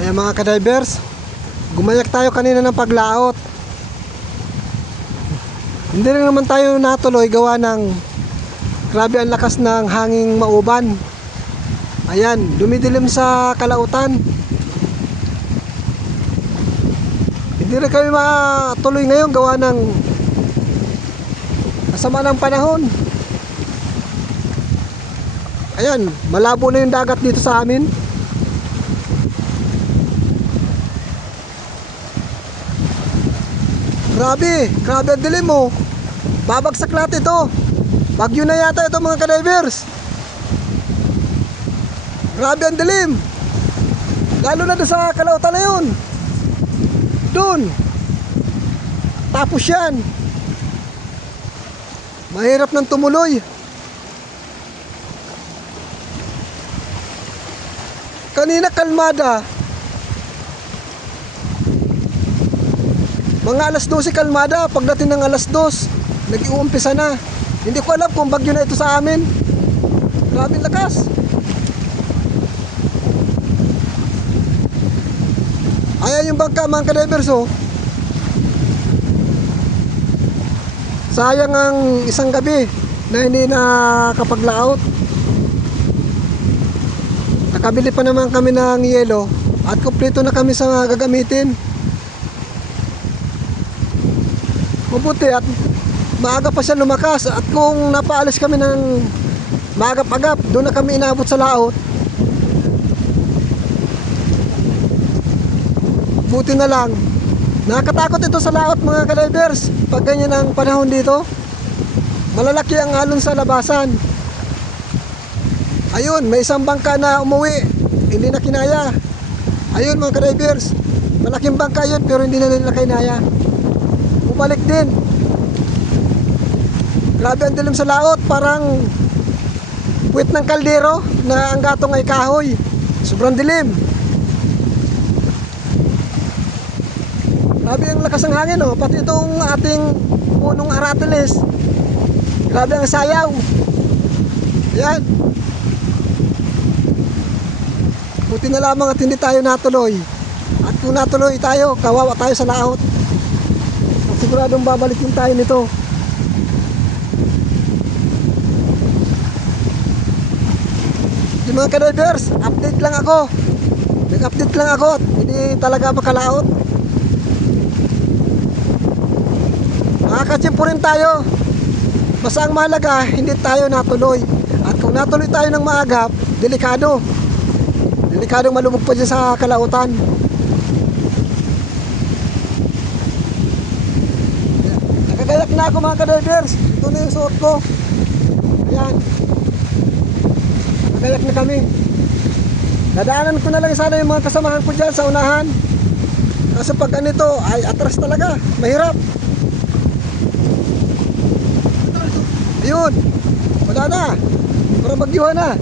Ayan mga ka-divers, gumayak tayo kanina ng paglaot. Hindi rin naman tayo natuloy gawa ng grabe ang lakas ng hanging mauban. Ayan, dumidilim sa kalautan. Hindi rin kami matuloy ngayon gawa ng masama ng panahon. Ayan, malabo na yung dagat dito sa amin. Grabe ang dilim mo. Babagsak lahat ito. Bagyo na yata ito mga ka-divers. Grabe ang dilim. Lalo na doon sa kalautan na yun. Doon. Tapos yan. Mahirap nang tumuloy. Kanina kalmada. Mga alas 12 kalmada, pagdating ng alas 2, nag-uumpisa na. Hindi ko alam kung bagyo na ito sa amin. Grabing lakas. Ayan yung bangka mga ka-divers oh. Sayang ang isang gabi na hindi nakapaglaot. Nakabili pa naman kami ng yelo at kumpleto na kami sa gagamitin. Mabuti at maaga pa siya lumakas. At kung napaalis kami ng maagap-agap, doon na kami inabot sa laot. Buti na lang. Nakakatakot ito sa laot mga ka-divers. Pag ganyan ang panahon dito, malalaki ang alon sa labasan. Ayun, may isang bangka na umuwi, hindi na kinaya. Ayun mga ka-divers, malaking bangka yun pero hindi na nila kinaya. Bumalik din. Grabe ang dilim sa laot. Parang puwit ng kaldero na ang gatong ay kahoy. Sobrang dilim. Grabe ang lakas ng hangin oh. Pati itong ating punong aratiles, grabe ang sayaw. Yan. Buti na lamang at hindi tayo natuloy. At kung natuloy tayo, kawawa tayo sa laot. Siguradong babalikin tayo nito. Yung mga ka-divers, update lang ako. Nag-update lang ako at hindi talaga makalaot. Makakachimpo rin tayo. Basta ang mahalaga, hindi tayo natuloy. At kung natuloy tayo ng maagap, delikado. Delikadong malubog pa dyan sa kalautan. Nakagayak na ako mga ka-divers. Ito na yung suot ko. Ayan. Nakagayak na kami. Dadaanan ko na lang sana yung mga kasamahan ko dyan sa unahan. Kasi pag ganito ay atras talaga. Mahirap. Ayun. Wala na. Para magyuhan na.